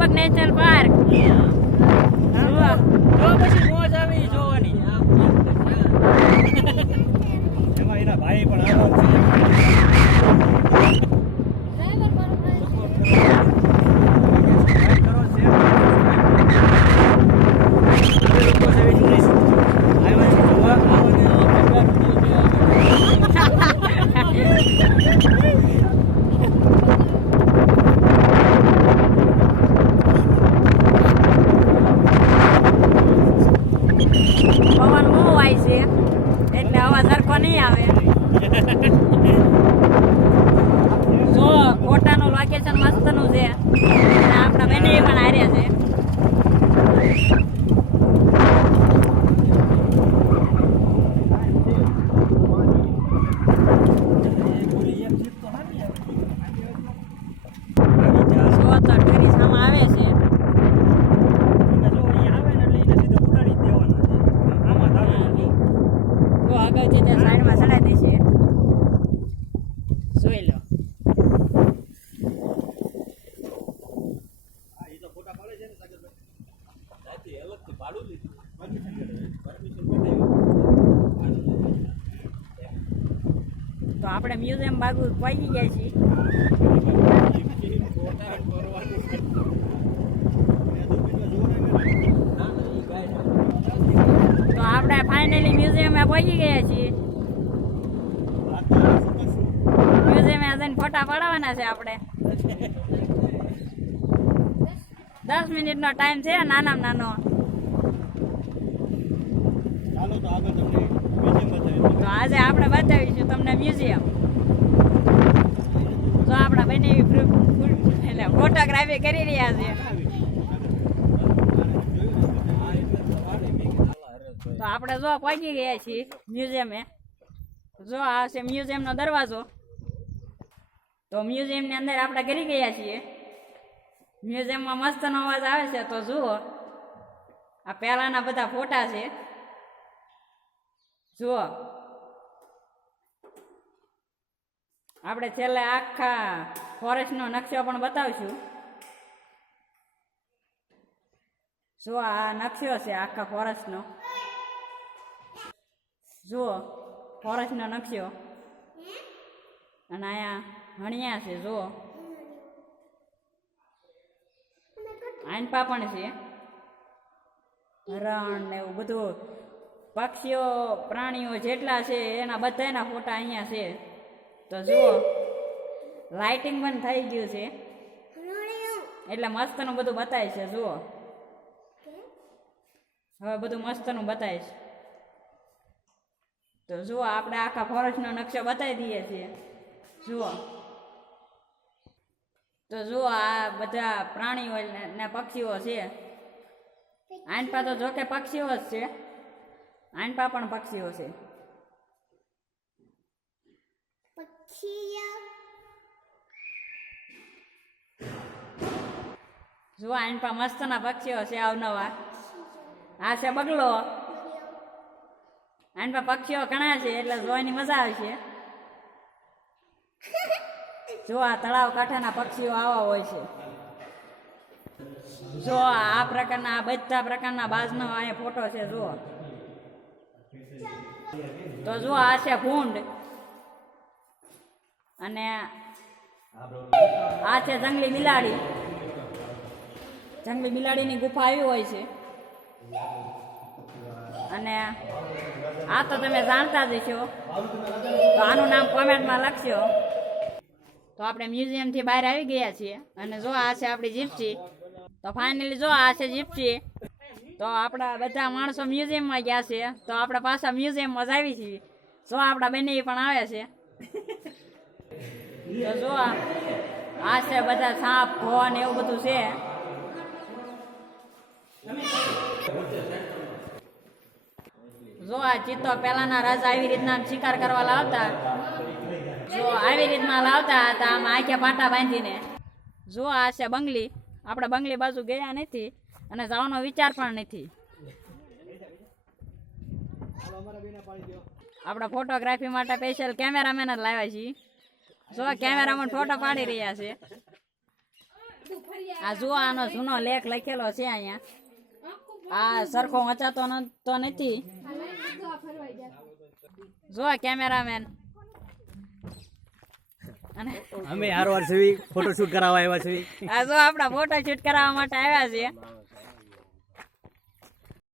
Lalbaug national park પછી મોજ આવી જોવાની એમાં એના ભાઈ પણ આવ્યા છે. પવન બહુ વાય છે એટલે અવાજ સરખો નહીં આવે. જો ફોટાનું લોકેશન મસ્તનું છે અને આપણા બેને પણ હાર્યા છે. જો તો ટેરી સામે આવે છે. જો આગળ છે તે સાઈડમાં ચડાવી દેશે. જોઈ લો. તો આપણે મ્યુઝિયમ બાજુ પહોંચી ગયા છીએ. તો આપણે ફાઇનલી મ્યુઝિયમમાં પહોંચી ગયા છીએ. મ્યુઝિયમમાં જઈને ફોટા પડાવવાના છે આપણે. 10 મિનિટનો ટાઈમ છે નાનામાં નાનો. ચાલો તો આગળ તમને મ્યુઝિયમ બતાવીએ. તો આજે આપણે બતાવીશું તમને મ્યુઝિયમ. તો આપણા બંને એટલે ફોટોગ્રાફી કરી રહ્યા છે. તો આપણે જો પહોંચી ગયા છીએ મ્યુઝિયમે. જો આ છે મ્યુઝિયમનો દરવાજો. તો મ્યુઝિયમની અંદર આપણે કરી ગયા છીએ. મ્યુઝિયમમાં મસ્તનો અવાજ આવે છે. તો જુઓ આ પહેલાના બધા ફોટા છે. જુઓ આપણે છેલ્લે આખા ફોરેસ્ટનો નકશો પણ બતાવશું. જુઓ આ નકશો છે આખા ફોરેસ્ટનો. જુઓ ફોરેસ્ટનો નકશો અને અહીંયા હણિયા છે. જુઓ આનપા પણ છે, હરણ ને એવું બધું પક્ષીઓ પ્રાણીઓ જેટલા છે એના બધાના ફોટા અહીંયા છે. તો જુઓ લાઇટિંગ પણ થઈ ગયું છે એટલે મસ્તનું બધું બતાવે છે. જુઓ હવે બધું મસ્તનું બતાવે છે. તો જુઓ આપણે આખા ફોરેસ્ટનો નકશો બતાવી દઈએ છીએ. જુઓ તો જુઓ આ બધા પ્રાણીઓ ને પક્ષીઓ છે. આનપા તો જોકે પક્ષીઓ જ છે. આનપા પણ પક્ષીઓ છે. જુઓ આનપા મસ્તના પક્ષીઓ છે અવનવા. આ છે બગલો. આનપા પક્ષીઓ ઘણા છે એટલે જોવાની મજા આવશે. જો આ તળાવ કાંઠાના પક્ષીઓ આવા હોય છે. જો આ પ્રકારના આ બધા પ્રકારના બાજનો અહીંયા ફોટો છે. જુઓ તો જુઓ આ છે ભૂંડ અને આ છે જંગલી બિલાડી. જંગલી બિલાડીની ગુફા આવી હોય છે. અને આ તો તમે જાણતા જ છો. તો આનું નામ કોમેન્ટમાં લખજો. તો આપણે મ્યુઝિયમથી બહાર આવી ગયા છીએ અને જો આ છે આપણી જીપ્સી. તો ફાઇનલી જો આ છે જીપ્સી. તો આપણા બધા માણસો મ્યુઝિયમમાં ગયા છે. તો આપણે પાછા મ્યુઝિયમમાં જ આવી છીએ. જો આપણા બંને પણ આવે છે. તો જો આ છે બધા સાપ ઘોવા ને એવું બધું છે. જો આ ચિત્તો પહેલાના રાજા આવી રીતના શિકાર કરવા લાવતા. જો આવી રીતના લાવતા હતા આમાં આંખે પાટા બાંધીને. જો આ છે બંગલી. આપણે બંગલી બાજુ ગયા નથી અને જવાનો વિચાર પણ નથી. આપણે ફોટોગ્રાફી માટે સ્પેશિયલ કેમેરામેન જ લાવ્યા છીએ. જો કેમેરામેન ફોટો પાડી રહ્યા છે. આ જુઓ આનો જૂનો લેખ લખેલો છે અહીંયા. આ સરખો વચાતો તો નથી. જુઓ કેમેરામેન. અને અમે હારવાર છે ફોટોશૂટ કરાવવા આવ્યા છીએ. આ જો આપણા ફોટો શૂટ કરાવવા માટે આવ્યા છીએ.